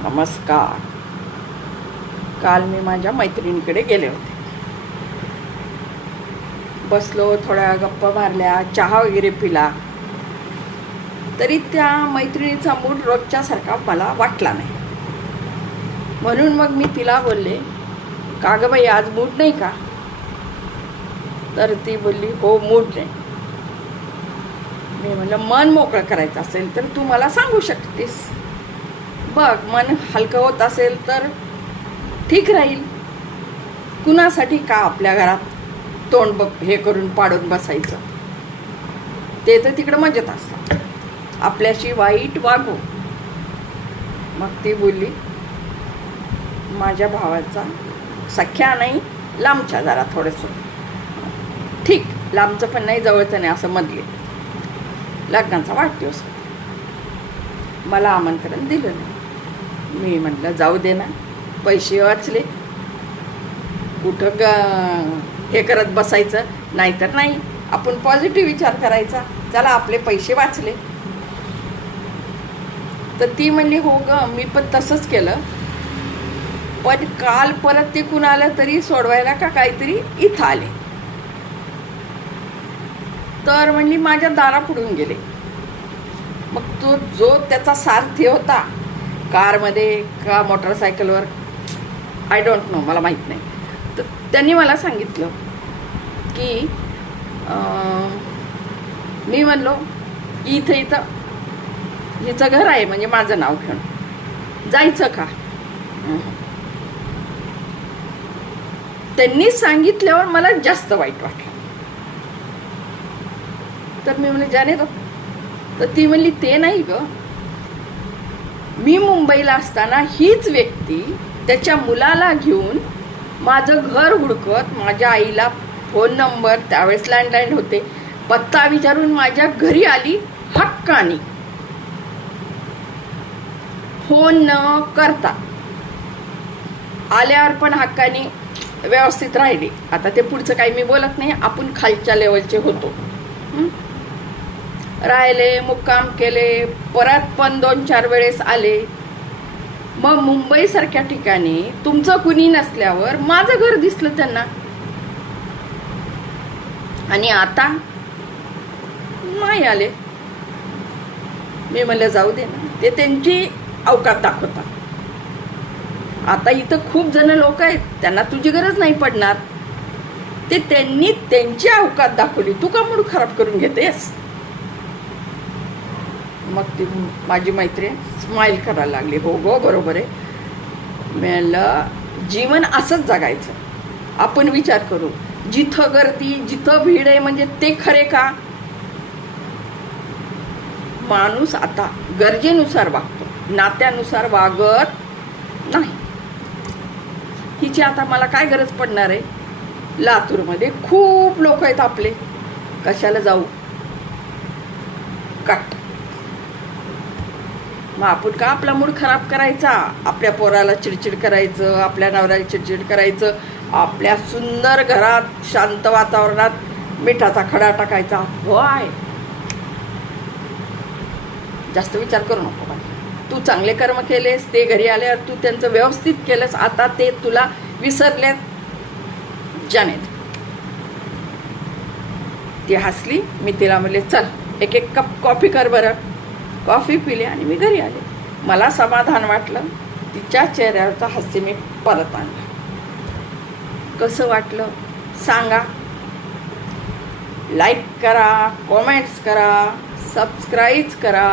नमस्कार. काल मी माझ्या मैत्रिणीकडे गेले होते. बसलो, थोड्या गप्पा मारल्या, चहा वगैरे पिला. तरी त्या मैत्रिणीचा मूड रोजच्यासारखा मला वाटला नाही. म्हणून मग मी तिला बोलले, का गं बाई आज मूड नाही का? तर ती बोलली, हो मूड नाही. मी म्हणलं, मन मोकळं करायचं असेल तर तू मला सांगू शकतेस. बघ, मन हलकं होत असेल तर ठीक राहील. कुणासाठी का आपल्या घरात तोंड हे करून पाडून बसायचं? ते तर तिकडं मजेत असतात, आपल्याशी वाईट वागू. मग ती बोलली, माझ्या भावाचा सख्या नाही, लांबच्या जरा थोडंसं. ठीक, लांबचं पण नाही, जवळचं नाही, असं मधले. लग्नाचा वाढदिवस, मला आमंत्रण दिलं नाही. मी म्हटलं, जाऊ दे ना, पैसे वाचले, कुठं हे करत बसायचं. नाहीतर नाही, आपण पॉझिटिव्ह विचार करायचा. चला, आपले पैसे वाचले. तर ती म्हणली, हो ग, मी पण तसंच केलं, पण काल परत ते कुणाला तरी सोडवायला का काहीतरी इथं आले. तर म्हणली, माझ्या दारापुढून गेले. मग तो जो त्याचा सारथी होता, कारमध्ये का मोटरसायकलवर, आय डोंट नो, मला माहीत नाही. तर त्यांनी मला सांगितलं की मी म्हणलो, इथं हिचं घर आहे, म्हणजे माझं नाव घेऊन जायचं का? त्यांनी सांगितल्यावर मला जास्त वाईट वाटलं. तर मी म्हणले, जाने दो. तर ती म्हणली, ते नाही ग, मी मुंबईला असताना हीच व्यक्ती त्याच्या मुलाला घेऊन माझं घर हुडकत, माझ्या आईला फोन नंबर, त्यावेळेस लँडलाईन होते, पत्ता विचारून माझ्या घरी आली हक्कानी, फोन न करता. आल्यावर पण हक्कानी व्यवस्थित राहिली. आता ते पुढचं काही मी बोलत नाही, आपण खालच्या लेवलचे होतो. राहिले, मुक्काम केले, परत पण 2-4 वेळेस आले. मग मुंबईसारख्या ठिकाणी तुमचं कुणी नसल्यावर माझं घर दिसलं त्यांना. आणि आता नाही आले. मी म्हणलं, जाऊ दे ना, ते त्यांची अवकात दाखवतात. आता इथं खूप जण लोक आहेत, त्यांना तुझी गरज नाही पडणार. ते त्यांनी त्यांची अवकात दाखवली, तू का मूड खराब करून घेतेस? मग ती माझी मैत्रीण स्माईल करायला लागली, हो गो, बरोबर आहे. म्हणलं, जीवन असंच जगायचं. आपण विचार करू, जिथं गर्दी, जिथं भीड आहे, म्हणजे ते खरे का? माणूस आता गरजेनुसार वागतो, नात्यानुसार वागत नाही. हिची आता मला काय गरज पडणार आहे? लातूरमध्ये खूप लोक आहेत आपले, कशाला जाऊ? कट. मग आपण का आपला मूड खराब करायचा? आपल्या पोराला चिडचिड करायचं, आपल्या नवऱ्याला चिडचिड करायचं, आपल्या सुंदर घरात शांत वातावरणात मिठाचा खडा टाकायचा. व्हाय? जास्त विचार करू नको. तू चांगले कर्म केलेस, ते घरी आल्यावर तू त्यांचं व्यवस्थित केलंस, आता ते तुला विसरले. जानेत. ती हसली. मी तिला म्हणले, चल 1 कप कॉफी कर बरं. कॉफी पिली आणि मी घरी आले. मला समाधान वाटलं. तिच्या चेहऱ्यावरचं हास्य मी परत आणलं. कसं वाटलं सांगा. लाईक करा, कॉमेंट्स करा, सबस्क्राईब करा.